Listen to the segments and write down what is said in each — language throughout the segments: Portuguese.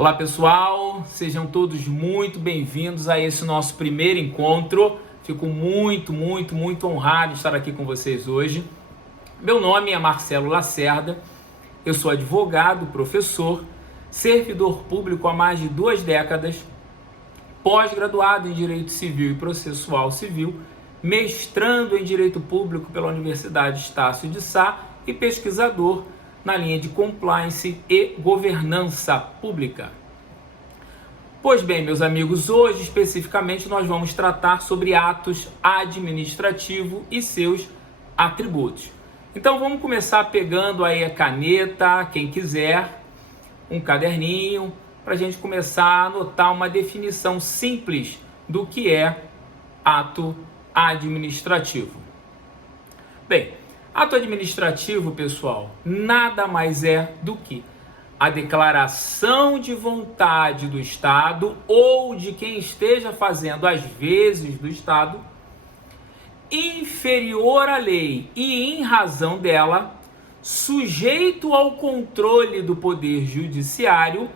Olá pessoal, sejam todos muito bem-vindos a esse nosso primeiro encontro. Fico muito honrado de estar aqui com vocês hoje. Meu nome é Marcelo Lacerda, eu sou advogado, professor, servidor público há mais de 2 décadas, pós-graduado em Direito Civil e Processual Civil, mestrando em Direito Público pela Universidade Estácio de Sá e pesquisador na linha de Compliance e Governança Pública. Pois bem, meus amigos, hoje especificamente nós vamos tratar sobre atos administrativos e seus atributos. Então vamos começar pegando aí a caneta, quem quiser, um caderninho, para a gente começar a anotar uma definição simples do que é ato administrativo. Bem, ato administrativo, pessoal, nada mais é do que a declaração de vontade do Estado ou de quem esteja fazendo as vezes do Estado, inferior à lei e em razão dela, sujeito ao controle do Poder Judiciário,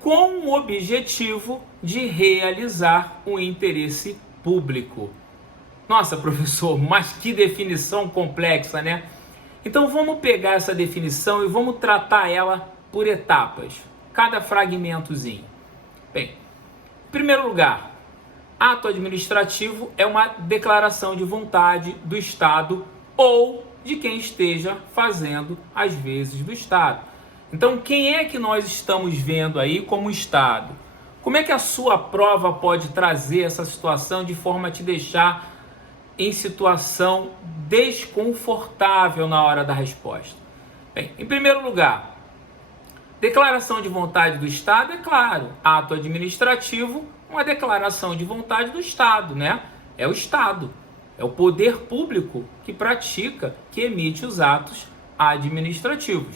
com o objetivo de realizar o interesse público. Nossa, professor, mas que definição complexa, né? Então vamos pegar essa definição e vamos tratar ela por etapas, cada fragmentozinho. Bem, em primeiro lugar, ato administrativo é uma declaração de vontade do Estado ou de quem esteja fazendo as vezes do Estado. Então, quem é que nós estamos vendo aí como Estado? Como é que a sua prova pode trazer essa situação de forma a te deixar em situação desconfortável na hora da resposta? Bem, em primeiro lugar, declaração de vontade do Estado, é claro, ato administrativo, uma declaração de vontade do Estado, né? É o Estado, é o poder público que pratica, que emite os atos administrativos.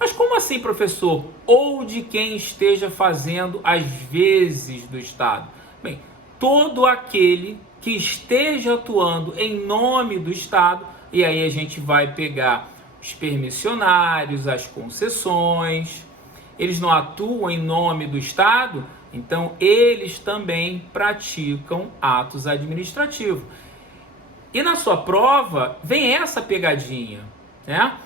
Mas como assim, professor? Ou de quem esteja fazendo as vezes do Estado? Bem, todo aquele que esteja atuando em nome do Estado, e aí a gente vai pegar os permissionários, as concessões, eles não atuam em nome do Estado, então eles também praticam atos administrativos. E na sua prova vem essa pegadinha, né?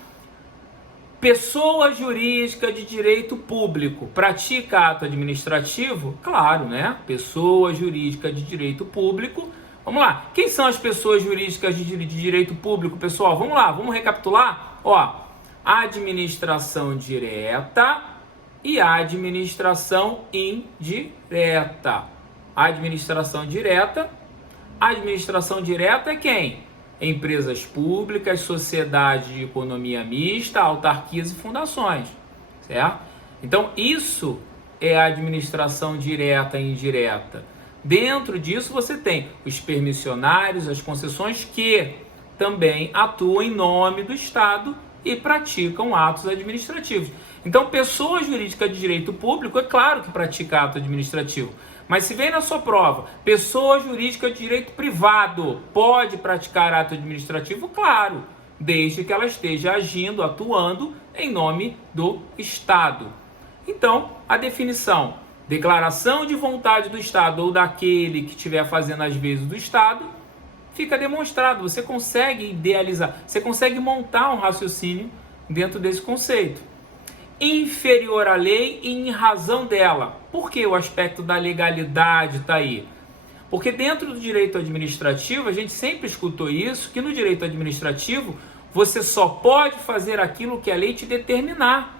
Pessoa jurídica de direito público pratica ato administrativo? Claro, né? Pessoa jurídica de direito público. Vamos lá. Quem são as pessoas jurídicas de direito público, pessoal? Vamos lá, vamos recapitular? Ó, administração direta e administração indireta. Administração direta é quem? Empresas públicas, sociedade de economia mista, autarquias e fundações, certo? Então, isso é a administração direta e indireta. Dentro disso, você tem os permissionários, as concessões, que também atuam em nome do Estado e praticam atos administrativos. Então, pessoa jurídica de direito público, é claro que pratica ato administrativo. Mas se vem na sua prova, pessoa jurídica de direito privado pode praticar ato administrativo? Claro, desde que ela esteja agindo, atuando em nome do Estado. Então, a definição: declaração de vontade do Estado ou daquele que estiver fazendo as vezes do Estado, fica demonstrado. Você consegue idealizar, você consegue montar um raciocínio dentro desse conceito. Inferior à lei e em razão dela. Por que o aspecto da legalidade está aí? Porque dentro do direito administrativo, a gente sempre escutou isso, que no direito administrativo você só pode fazer aquilo que a lei te determinar.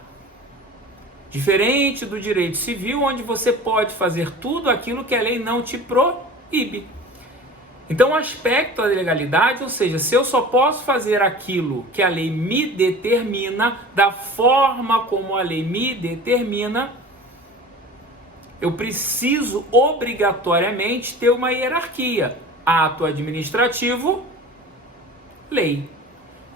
Diferente do direito civil, onde você pode fazer tudo aquilo que a lei não te proíbe. Então, o aspecto da legalidade, ou seja, se eu só posso fazer aquilo que a lei me determina, da forma como a lei me determina, eu preciso obrigatoriamente ter uma hierarquia. Ato administrativo, lei.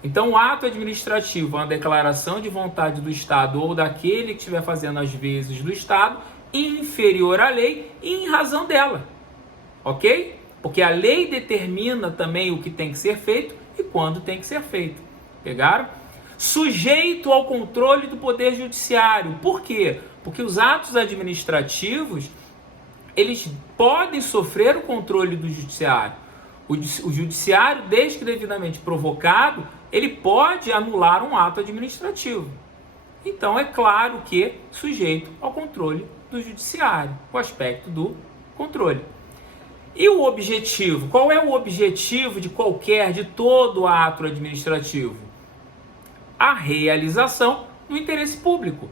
Então, o ato administrativo é uma declaração de vontade do Estado ou daquele que estiver fazendo as vezes do Estado, inferior à lei e em razão dela. Ok? Porque a lei determina também o que tem que ser feito e quando tem que ser feito. Pegaram? sujeito ao controle do Poder Judiciário. Por quê? Porque os atos administrativos, eles podem sofrer o controle do Judiciário. O Judiciário, desde que devidamente provocado, ele pode anular um ato administrativo. Então, é claro que sujeito ao controle do Judiciário, o aspecto do controle. E o objetivo? Qual é o objetivo de todo ato administrativo? A realização do interesse público.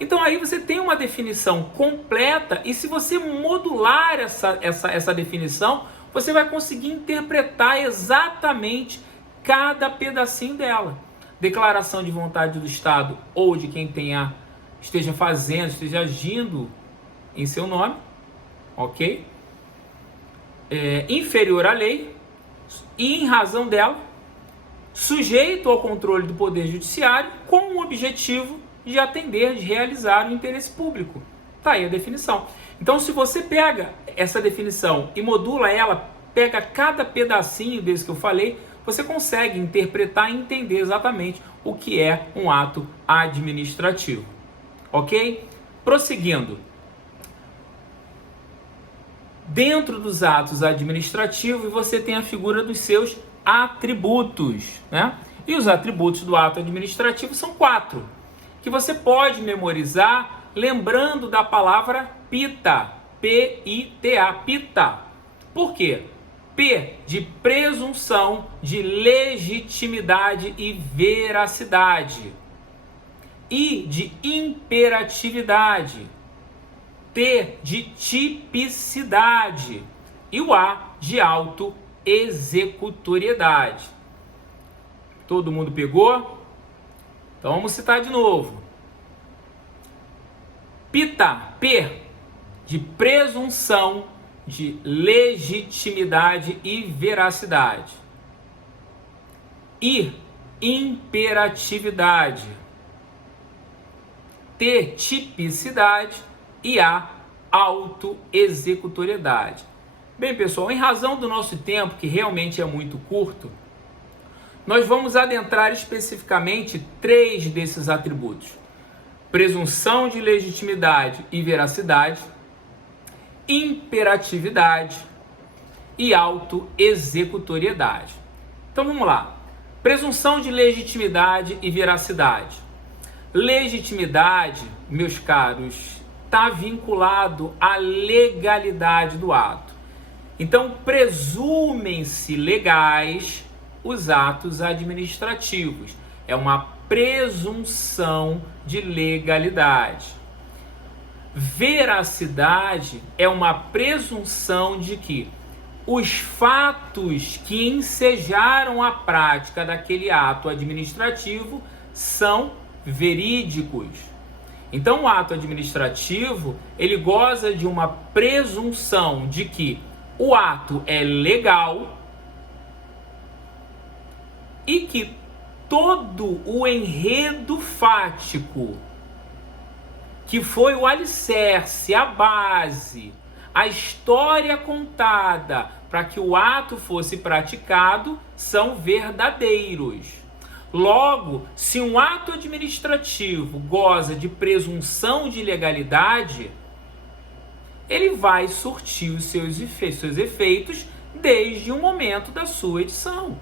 Então aí você tem uma definição completa e se você modular essa definição, você vai conseguir interpretar exatamente cada pedacinho dela. Declaração de vontade do Estado ou de quem esteja agindo em seu nome, ok? Inferior à lei e em razão dela, sujeito ao controle do Poder Judiciário com o objetivo de atender, de realizar o interesse público. Tá aí a definição. Então, se você pega essa definição e modula ela, pega cada pedacinho desse que eu falei, você consegue interpretar e entender exatamente o que é um ato administrativo. Ok? Prosseguindo. Dentro dos atos administrativos, você tem a figura dos seus atributos, né? E os atributos do ato administrativo são 4, que você pode memorizar lembrando da palavra pita, P-I-T-A, pita. Por quê? P de presunção de legitimidade e veracidade. I de imperatividade. T de tipicidade. E o A de autoexecutoriedade. Todo mundo pegou? Então vamos citar de novo. Pita, P de presunção de legitimidade e veracidade. I, imperatividade. T, tipicidade. E A, autoexecutoriedade. Bem, pessoal, em razão do nosso tempo, que realmente é muito curto, nós vamos adentrar especificamente 3 desses atributos. Presunção de legitimidade e veracidade, imperatividade e autoexecutoriedade. Então vamos lá. Presunção de legitimidade e veracidade. Legitimidade, meus caros, está vinculado à legalidade do ato. Então, presumem-se legais os atos administrativos. É uma presunção de legalidade. Veracidade é uma presunção de que os fatos que ensejaram a prática daquele ato administrativo são verídicos. Então, o ato administrativo, ele goza de uma presunção de que o ato é legal e que todo o enredo fático, que foi o alicerce, a base, a história contada para que o ato fosse praticado, são verdadeiros. Logo, se um ato administrativo goza de presunção de legalidade, ele vai surtir os seus efeitos desde o momento da sua edição.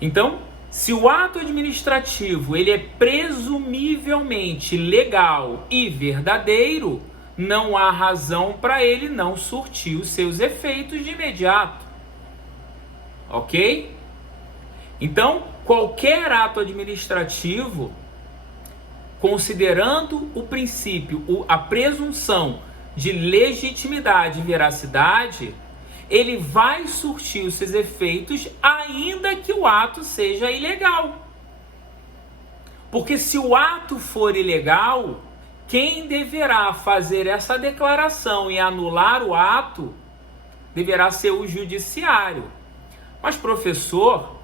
Então, se o ato administrativo ele é presumivelmente legal e verdadeiro, não há razão para ele não surtir os seus efeitos de imediato. Ok? Então, qualquer ato administrativo, considerando o princípio, a presunção de legitimidade e veracidade, ele vai surtir os seus efeitos ainda que o ato seja ilegal. Porque se o ato for ilegal, quem deverá fazer essa declaração e anular o ato deverá ser o judiciário. Mas, professor,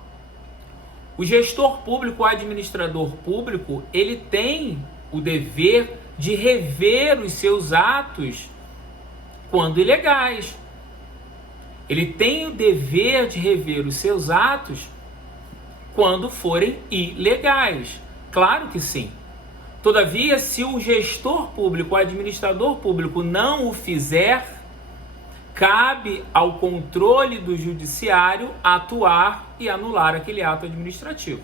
o gestor público, o administrador público, ele tem o dever de rever os seus atos quando ilegais. Ele tem o dever de rever os seus atos quando forem ilegais. Claro que sim. Todavia, se o gestor público, o administrador público não o fizer, cabe ao controle do judiciário atuar e anular aquele ato administrativo.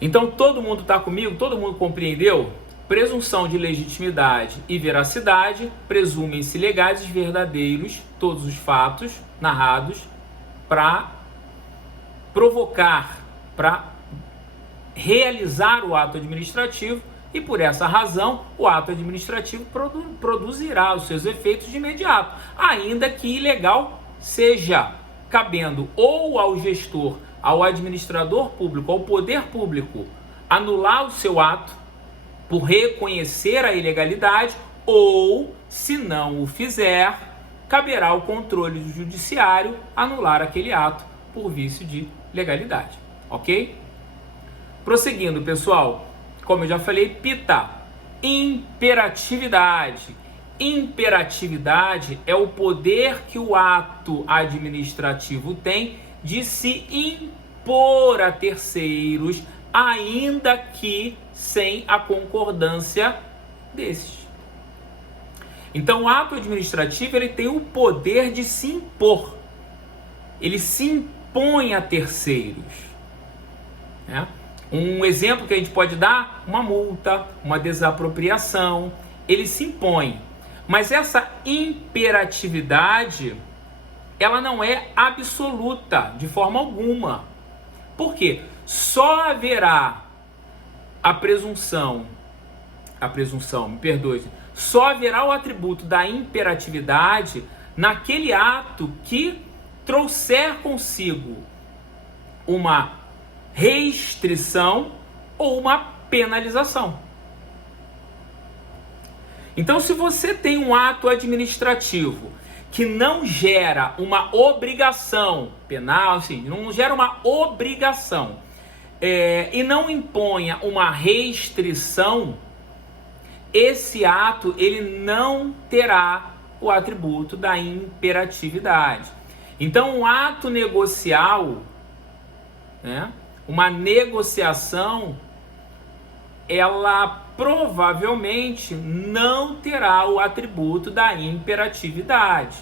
Então, todo mundo está comigo? Todo mundo compreendeu? Presunção de legitimidade e veracidade, presumem-se legais e verdadeiros todos os fatos narrados para provocar, para realizar o ato administrativo, e por essa razão o ato administrativo produzirá os seus efeitos de imediato, ainda que ilegal seja, cabendo ou ao gestor, ao administrador público, ao poder público, anular o seu ato por reconhecer a ilegalidade, ou, se não o fizer, caberá ao controle do judiciário anular aquele ato por vício de legalidade, ok? Prosseguindo, pessoal, como eu já falei, pita, imperatividade. Imperatividade é o poder que o ato administrativo tem de se impor a terceiros, ainda que sem a concordância desses. Então, o ato administrativo ele tem o poder de se impor. Ele se impõe a terceiros, né? Um exemplo que a gente pode dar, uma multa, uma desapropriação, ele se impõe. Mas essa imperatividade, ela não é absoluta de forma alguma. Por quê? Só haverá só haverá o atributo da imperatividade naquele ato que trouxer consigo uma restrição ou uma penalização. Então, se você tem um ato administrativo que não gera uma obrigação penal, assim, não gera uma obrigação e não imponha uma restrição, esse ato ele não terá o atributo da imperatividade. Então, um ato negocial, né, uma negociação, ela provavelmente não terá o atributo da imperatividade.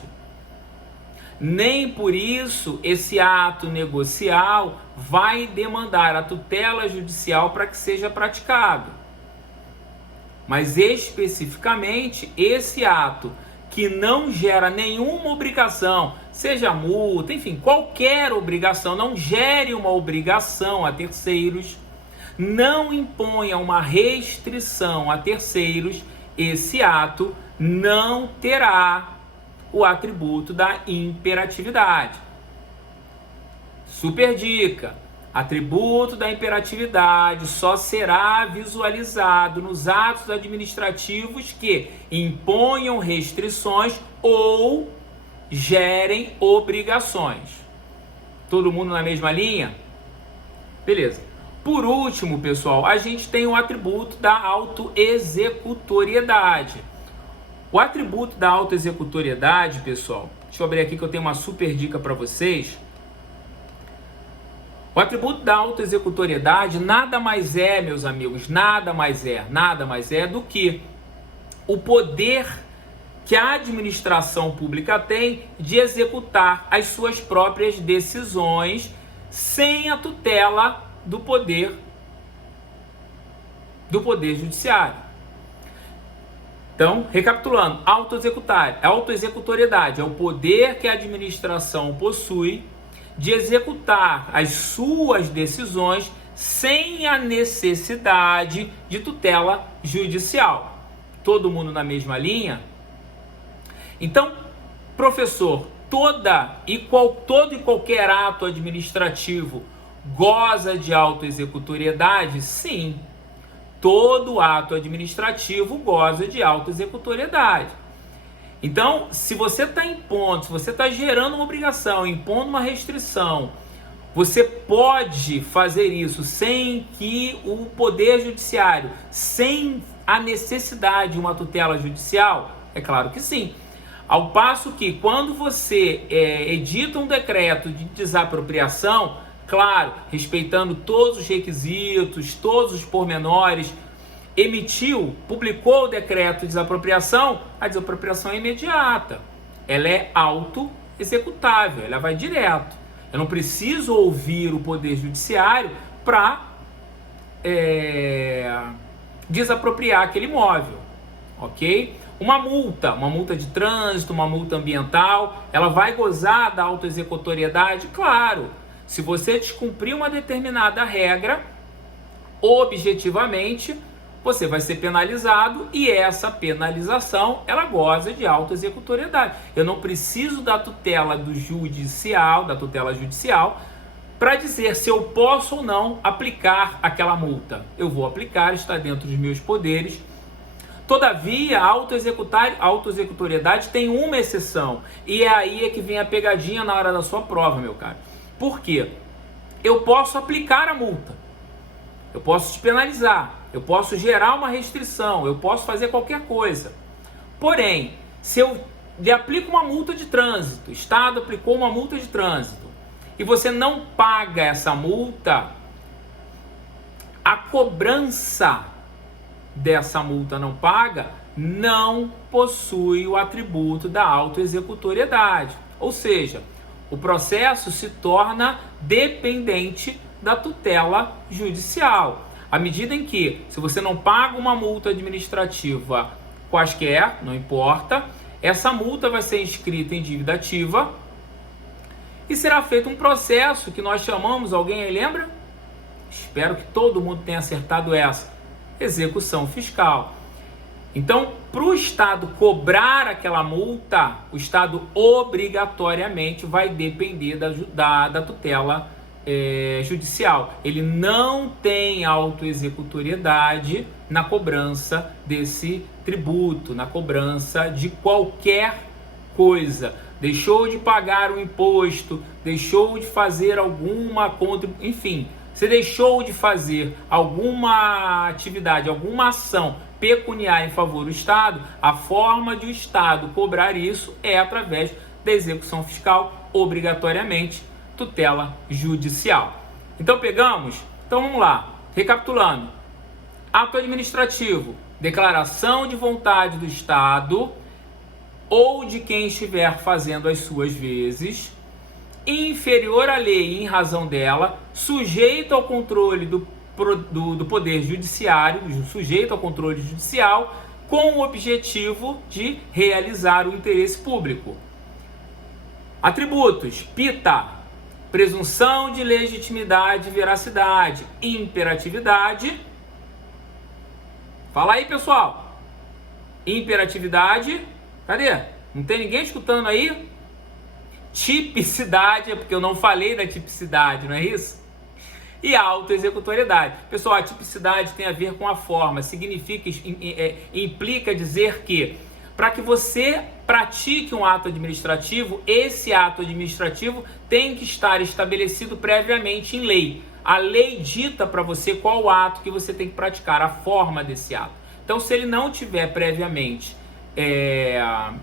Nem por isso esse ato negocial vai demandar a tutela judicial para que seja praticado. Mas especificamente esse ato que não gera nenhuma obrigação, seja multa, enfim, qualquer obrigação, não gere uma obrigação a terceiros, não imponha uma restrição a terceiros, esse ato não terá o atributo da imperatividade. Super dica: atributo da imperatividade só será visualizado nos atos administrativos que imponham restrições ou gerem obrigações. Todo mundo na mesma linha? Beleza. Por último, pessoal, a gente tem o atributo da autoexecutoriedade. O atributo da autoexecutoriedade, pessoal, deixa eu abrir aqui que eu tenho uma super dica para vocês. O atributo da autoexecutoriedade nada mais é, meus amigos, nada mais é do que o poder que a administração pública tem de executar as suas próprias decisões sem a tutela do poder judiciário. Então, recapitulando, autoexecutoriedade é o poder que a administração possui de executar as suas decisões sem a necessidade de tutela judicial. Todo mundo na mesma linha? Então, professor, todo e qualquer ato administrativo goza de autoexecutoriedade? Sim, todo ato administrativo goza de autoexecutoriedade. Então, se você está impondo, se você está gerando uma obrigação, impondo uma restrição, você pode fazer isso sem que o Poder Judiciário, sem a necessidade de uma tutela judicial? É claro que sim. Ao passo que, quando você edita um decreto de desapropriação, claro, respeitando todos os requisitos, todos os pormenores, emitiu, publicou o decreto de desapropriação, a desapropriação é imediata, ela é auto-executável, ela vai direto. Eu não preciso ouvir o Poder Judiciário para desapropriar aquele imóvel, ok? Uma multa de trânsito, uma multa ambiental, ela vai gozar da autoexecutoriedade? Claro, se você descumprir uma determinada regra, objetivamente, você vai ser penalizado e essa penalização, ela goza de autoexecutoriedade. Eu não preciso da tutela judicial, para dizer se eu posso ou não aplicar aquela multa. Eu vou aplicar, está dentro dos meus poderes. Todavia, a autoexecutoriedade tem uma exceção, e é aí que vem a pegadinha na hora da sua prova, meu caro. Por quê? Eu posso aplicar a multa, eu posso te penalizar, eu posso gerar uma restrição, eu posso fazer qualquer coisa. Porém, se eu lhe aplico uma multa de trânsito, o Estado aplicou uma multa de trânsito, e você não paga essa multa, a cobrança dessa multa não paga, não possui o atributo da autoexecutoriedade. Ou seja, o processo se torna dependente da tutela judicial. À medida em que, se você não paga uma multa administrativa quaisquer, não importa, essa multa vai ser inscrita em dívida ativa e será feito um processo que nós chamamos, alguém aí lembra? Espero que todo mundo tenha acertado essa. Execução fiscal. Então, para o Estado cobrar aquela multa, o Estado obrigatoriamente vai depender da tutela judicial. Ele não tem autoexecutoriedade na cobrança desse tributo, na cobrança de qualquer coisa. Deixou de pagar o imposto, deixou de fazer alguma contribuição, enfim, você deixou de fazer alguma atividade, alguma ação pecuniária em favor do Estado, a forma de o Estado cobrar isso é através da execução fiscal, obrigatoriamente, tutela judicial. Então vamos lá, recapitulando. Ato administrativo, declaração de vontade do Estado ou de quem estiver fazendo as suas vezes, inferior à lei em razão dela, sujeito ao controle do Poder Judiciário, sujeito ao controle judicial, com o objetivo de realizar o interesse público. Atributos: PITA, presunção de legitimidade e veracidade, imperatividade. Fala aí, pessoal. Imperatividade, cadê? Não tem ninguém escutando aí? Tipicidade, é porque eu não falei da tipicidade, não é isso? E a autoexecutoriedade. Pessoal, a tipicidade tem a ver com a forma, significa, implica dizer que para que você pratique um ato administrativo, esse ato administrativo tem que estar estabelecido previamente em lei. A lei dita para você qual ato que você tem que praticar, a forma desse ato. Então, se ele não tiver previamente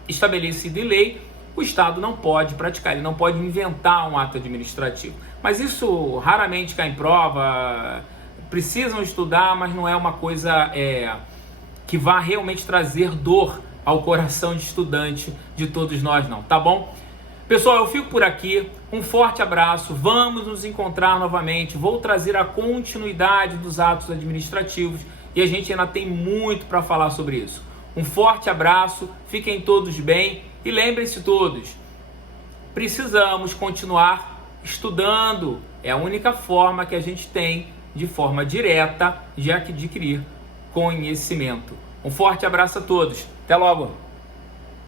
estabelecido em lei, o Estado não pode praticar, ele não pode inventar um ato administrativo. Mas isso raramente cai em prova, precisam estudar, mas não é uma coisa que vá realmente trazer dor ao coração de estudante de todos nós, não, tá bom? Pessoal, eu fico por aqui, um forte abraço, vamos nos encontrar novamente, vou trazer a continuidade dos atos administrativos e a gente ainda tem muito para falar sobre isso. Um forte abraço, fiquem todos bem e lembrem-se todos, precisamos continuar estudando, é a única forma que a gente tem de forma direta de adquirir conhecimento. Um forte abraço a todos, até logo!